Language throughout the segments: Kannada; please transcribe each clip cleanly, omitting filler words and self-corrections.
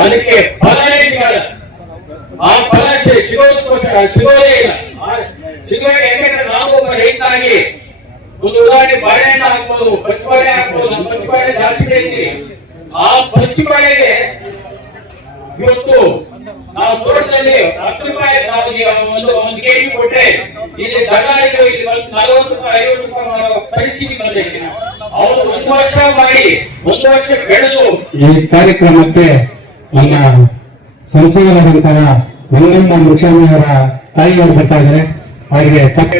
ಅದಕ್ಕೆ ಫಲನೇ ಸಿಗಲ್ಲ. ಆ ಫಲ ಸಿಗೋದೇ ಇಲ್ಲ. ಸಿಗೋದೇ ಯಾಕಂದ್ರೆ ನಾವು ಒಬ್ಬ ರೈತನಾಗಿ ಒಂದು ಉದಾಹರಣೆ ಬಾಳೆಹಣ್ಣು ಹಾಕ್ಬೋದು, ಪಚ್ಚಬಾಳೆ ಹಾಕ್ಬೋದು. ಪಚ್ಚಬಾಳೆ ಜಾಸ್ತಿ ಐತಿ. ಆ ಪಚ್ಚಬಾಳೆಗೆ ಇವತ್ತು ನಾವು ತೋಟದಲ್ಲಿ 10 ರೂಪಾಯಿ ನಾವು ಒಂದು ಕೆಜಿ ಕೊಟ್ರೆ ಇಲ್ಲಿ ದಲ್ಲಾಳಿಗಳು ಇಲ್ಲಿ 40 ರೂಪಾಯಿ 50 ರೂಪಾಯಿ ಮಾಡೋ ಪರಿಸ್ಥಿತಿ ಬಂದೈತೆ. ಅವರು 1 ವರ್ಷ ಮಾಡಿ 1 ವರ್ಷ ಬೆಳೆದು ಈ ಕಾರ್ಯಕ್ರಮಕ್ಕೆ ನಮ್ಮ ಸಂಸದರಾದಂತಹ ಮಂಗಮ್ಮ ಮುಖ್ಯಮಂತ್ರಿಯವರ ತಾಯಿಯವರು ಬರ್ತಾ ಇದ್ದಾರೆ. ಅವರಿಗೆ ಅದಕ್ಕೆ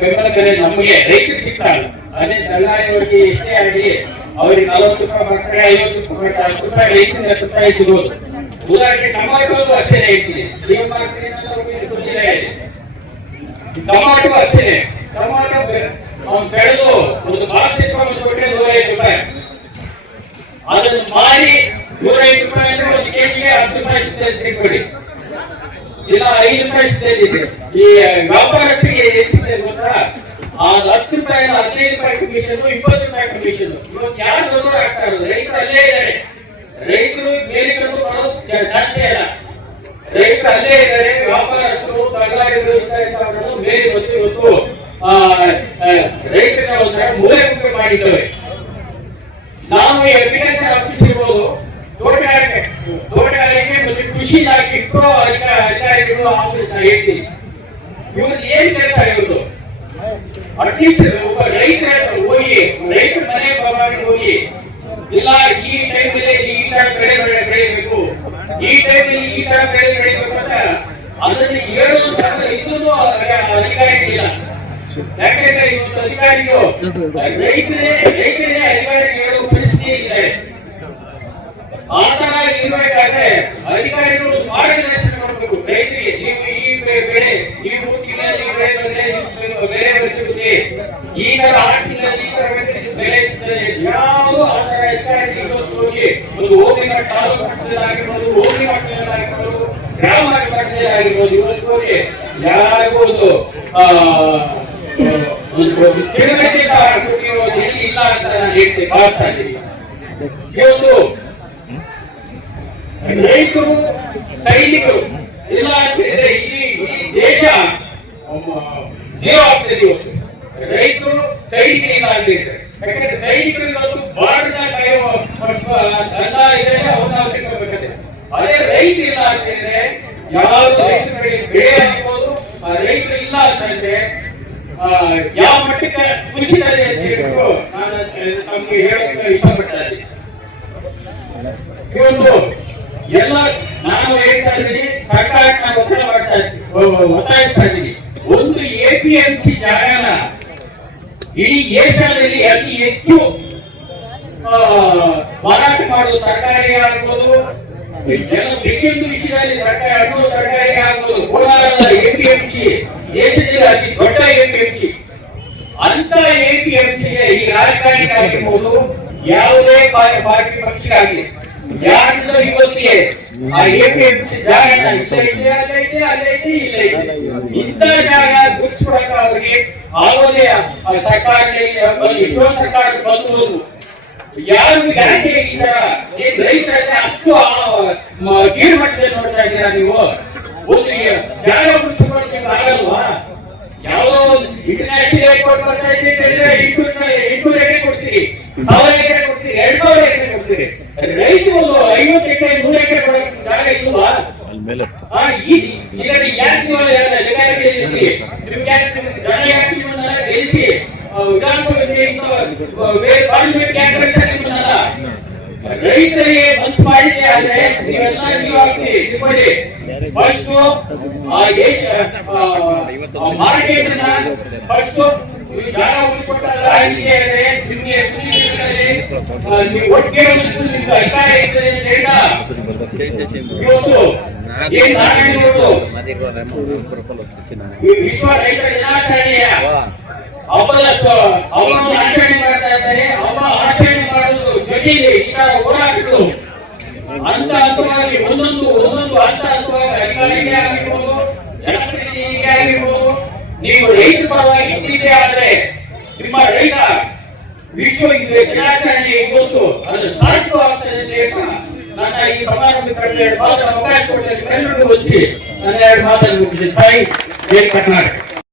ಬೆಂಬಲ ಬೆಲೆ ನಮಗೆ ರೈತರಿಗೆ ಸಿಗ್ತಾ ಇಲ್ಲ. ಅದೇ ದಲ್ಲಾಳಿಯವರಿಗೆ ಎಷ್ಟೇ ಆಗಲಿ ಅವರಿಗೆ 40 ರೂಪಾಯಿ ಬರ್ತಾರೆ, 50 ರೂಪಾಯಿ 10 ರೂಪಾಯಿ ರೈತರಿಗೆ 10 ರೂಪಾಯಿ ಸಿಗೋದು. ಉದಾಹರಣೆ ಟೊಮಾಟೊ ಅಷ್ಟೇ ಹೇಳ್ತೀನಿ. ಟೊಮಾಟೊ ಅಷ್ಟೇ. ಟೊಮಾಟೊ ಬೆಳೆದು ಒಂದು ಬಾಕ್ಸ್ ಒಂದು ಕೊಟ್ಟರೆ 105 ರೂಪಾಯಿ. ಅದನ್ನು ಮಾರಿ 105 ರೂಪಾಯಿ ಅಂದ್ರೆ ಒಂದು ಕೆಜಿಗೆ 10 ರೂಪಾಯಿ ಸಿಗ್ತದೆ ಕೊಡಿ, ಇಲ್ಲ 5 ರೂಪಾಯಿ ಸಿಗ್ತದೆ. ಈ ವ್ಯಾಪಾರಸ್ಥರಿಗೆ ಎಷ್ಟಿದೆ ಗೊತ್ತಾ? 10 ರೂಪಾಯಿ 15 ರೂಪಾಯಿ ಕಮಿಷನ್, 20 ರೂಪಾಯಿ ಕಮಿಷನ್. ಇವತ್ತು ಯಾರು ತೊಂದರೆ ಆಗ್ತಾ ಇರೋದು? ರೈತರು ಅಲ್ಲೇ ಇದ್ದಾರೆ. ರೈತರು ಮೇಲೆ ಕಡೆ ಬರೋದು ಜಾಸ್ತಿ ಅಲ್ಲ. ರೈತರು ಅಲ್ಲೇ ಇದ್ದಾರೆ. ವ್ಯಾಪಾರಸ್ಥರು ದಲ್ಲಾಳಿಗಳು ಮೇಲೆ ಬಂದು ಇವತ್ತು ರೈತರ ಒಂಥರ ಮೂಲೆ ಮುಖ ಮಾಡಿದ್ದೇವೆ. ನಾವು ಅಗ್ರಿಕಲ್ಚರ್ ಅಪ್ಪಿಸಿರ್ಬೋದು, ತೋಟಗಾರಿಕೆ ಮತ್ತೆ ಕೃಷಿ ಇಲಾಖೆ ಅಧಿಕಾರಿಗಳು ಹೇಳ್ತೀನಿ. ಇವ್ರಿಗೆ ಏನ್ ಕೆಲಸ ಆಗಿರೋದು? ಅಟ್ಲೀಸ್ಟ್ ಒಬ್ಬ ರೈತರ ಹೋಗಿ ರೈತರ ಮನೆ ಮಾಡಿ ಹೋಗಿ, ಇಲ್ಲ ಈ ಟೈಮಲ್ಲಿ ಈ ತರ ಬೆಳೆ ಬೆಳೆಯಬೇಕು, ಈ ಟೈಮಲ್ಲಿ ಈ ತರ ಬೆಳೆ ಬೆಳೆಯಬೇಕು ಅಂತ ಅದನ್ನು ಹೇಳೋದು ಇನ್ನೂ ಅಧಿಕಾರಿಗಳಿಲ್ಲ. ಯಾಕಂದ್ರೆ ಇವತ್ತು ಅಧಿಕಾರಿಗಳು ರೈತರೇ ಅಧಿಕಾರಿಗಳು ಹೇಳುವ ಪರಿಸ್ಥಿತಿ ಇದೆ. ಆ ತರ ಇರಬೇಕಾದ್ರೆ ಅಧಿಕಾರಿಗಳು ಮಾರ್ಗದರ್ಶನ ಮಾಡಬೇಕು ರೈತರಿಗೆ. ನೀವು ಈ ಬೆಳೆ ಈ 3 ತಿಂಗಳಲ್ಲಿ ಬೆಳೆ ಬೆಳೆಸುತ್ತೆ, ಈ ತರ 8 ತಿಂಗಳಲ್ಲಿ ಈ ತರ ಬೆಳೆ ಸಿಗ್ತದೆ. ಯಾವ ಆ ತರ ಅಧಿಕಾರಿಗಳು ಹೋಗಿ ಒಂದು ಹೋಬಳಿ ತಾಲೂಕು ಮಟ್ಟದಲ್ಲಾಗಿರ್ಬೋದು, ಹೋಬಳಿ ಮಟ್ಟದಲ್ಲಾಗಿರ್ಬೋದು, ಗ್ರಾಮ ಮಟ್ಟದಲ್ಲಾಗಿರ್ಬೋದು, ಇವತ್ತು ಹೋಗಿ ಯಾರಿಗೂ ಒಂದು ತಿಳುವಳಿಕೆ ಸಹ ಕೊಟ್ಟಿರೋದು ಇಲ್ಲ ಅಂತ ನಾನು ಹೇಳ್ತೇನೆ, ಭಾವಿಸ್ತಾ ಇದ್ದೀನಿ. ಇವತ್ತು ರೈತರು ಸೈನಿಕರು ಇಲ್ಲ ಅಂತಂದ್ರೆ ಈ ದೇಶ ಜೀರೋ ಆಗ್ತದೆ. ಇವತ್ತು ರೈತರು ಸೈನಿಕರಿಗೆ ಆಗ್ತಿದ್ದಾರೆ. ಯಾಕಂದ್ರೆ ಸೈನಿಕರು ಇವತ್ತು ಬಾರ್ಡರ್ನ ಕಾಯುವ ಅನ್ನ ಇದೆ, ಅವನ್ನ ತಿಳ್ಕೊಬೇಕಾದ್ರೆ. ಅದೇ ರೈತ ಇಲ್ಲ ಅಂತಂದ್ರೆ ಯಾರು ರೈತರಿಗೆ ಬೆಳೆ ಹಾಕ್ಬೋದು, ರೈತರು ಇಲ್ಲ ಅಂತಂದ್ರೆ ಯಾವ ಮಟ್ಟಕ್ಕೆ ಕುಸಿತದೆ ಅಂತ ಹೇಳ್ಬಿಟ್ಟು ನಾನು ನಮ್ಗೆ ಹೇಳಕ್ಕೆ ಇಷ್ಟಪಡ್ತಾ ಇದ್ದೀನಿ. ಇವತ್ತು ಎಲ್ಲ ನಾನು ಹೇಳ್ತಾ ಇದ್ದೀನಿ, ಸರ್ಕಾರಕ್ಕೆ ನಾನು ಒತ್ತಾಯಿಸ್ತಾ ಇದ್ದೀನಿ. ಒಂದು APMC ಜಾಗನ ಇಡೀ ಏಷ್ಯಾದಲ್ಲಿ ಅತಿ ಹೆಚ್ಚು ಮಾರಾಟ ಮಾಡೋದು ತರಕಾರಿ ಆಗ್ಬೋದು, ಪ್ರತಿಯೊಂದು ವಿಷಯದಲ್ಲಿ ತರಕಾರಿ ಆಗ್ಬೋದು. ಕೋಲಾರದ APMC ದೇಶದಲ್ಲಿ ಅತಿ ದೊಡ್ಡ APMC. ಅಂತ APMCಗೆ ಈ ರಾಜಕಾರಣಿ ಆಗಿರ್ಬೋದು, ಯಾವುದೇ ಪಾರ್ಟಿ ಪಕ್ಷಕ್ಕಾಗಲಿ ಯಾರಿಂದ ಇವತ್ತಿಗೆ ಆ APMC ಜಾಗ ಅಲ್ಲೈತೆ. ಇಂಥ ಜಾಗ ಗುರುತಿಸ್ಕೊಡಕ ಅವರಿಗೆ ಆಗೋದೇ ಸರ್ಕಾರದಲ್ಲಿ ಎಷ್ಟೋ ಸರ್ಕಾರ ಬಂದು ಯಾರು ಗ್ಯಾರಂಟಿ ಈ ತರ ರೈತರನ್ನ ಅಷ್ಟು ಕೀಳ್ಮಟ್ಟದಲ್ಲಿ ನೋಡ್ತಾ ಇದ್ದೀರಾ ನೀವು? ಒಂದು ಜಾಗ ಗುರುತಿಸ್ಕೊಡಕ್ಕೆ ಆಗಲ್ವಾ? ಯಾವುದೋ ಒಂದು ಇಂಟರ್ನ್ಯಾಷನಲ್ ಏರ್ಪೋರ್ಟ್ ಬರ್ತಾ ಇದ್ದೀರಿ, 800 ಎಕರೆ ಕೊಡ್ತೀರಿ, 1000 ಎಕರೆ ಕೊಡ್ತೀರಿ, 2000 ಎಕರೆ ಕೊಡ್ತೀರಿ. ರೈತರು ಒಂದು 50 ಎಕರೆ 100 ಎಕರೆ ಕೊಡಕ್ಕೆ ಜಾಗ ಇಲ್ವಾ? ಈಗ ಗೆಲ್ಲಿಸಿ ರೈತರಿಗೆ ಮನಸ್ಸು ಮಾಡಿದ್ರೆ ಆದ್ರೆ ನೀವೆಲ್ಲ ತಿಳ್ಕೊಳ್ಳಿ. ಫಸ್ಟ್ ಮಾರ್ಕೆಟ್ ಫಸ್ಟ್ ಜಾಗ ಉಳಿಕೊಟ್ಟಲ್ಲ ನಿಮ್ಗೆ ಒಟ್ಟಿಗೆ ಅಧಿಕಾರ ಇರ್ತದೆ. ಇವತ್ತು ಏನ್ ವಿಶ್ವ ರೈತರ ದಿನಾಚರಣೆಯ ಹಬ್ಬದ ಅವರನ್ನು ಆಚರಣೆ ಮಾಡ್ತಾ ಇದ್ದಾರೆ. ಹಬ್ಬ ಆಚರಣೆ ಮಾಡೋದು ಜೊತೆಗೆ ಈ ತರ ಹೋರಾಟಗಳು ಹಂತ ಹಂತವಾಗಿ ಒಂದೊಂದು ಹಂತ ಹಂತವಾಗಿ ಅಧಿಕಾರಿಗಳೇ ಆಗಿರ್ಬೋದು, ನೀವು ರೈತರ ಪರವಾಗಿ ಇದ್ದಿದ್ದೇ ಆದರೆ ನಿಮ್ಮ ರೈತ ವಿಶ್ವ ದಿನಾಚರಣೆ ಇವತ್ತು ಅದು ಸಾಧ್ಯವಾಗ್ತದೆ ಅಂತ ಹೇಳಿ ನನ್ನ ಈ ಸಮಾರಂಭಕ್ಕೆ ಎರಡು ಮಾತನ್ನು ಅವಕಾಶ ಕೊಟ್ಟರೆ ಎಲ್ಲರಿಗೂ ಹೊಂದಿ ನನ್ನ ಎರಡು ಮಾತನ್ನು ಮುಗಿಸಿದೆ. ಜೈ ಕರ್ನಾಟಕ.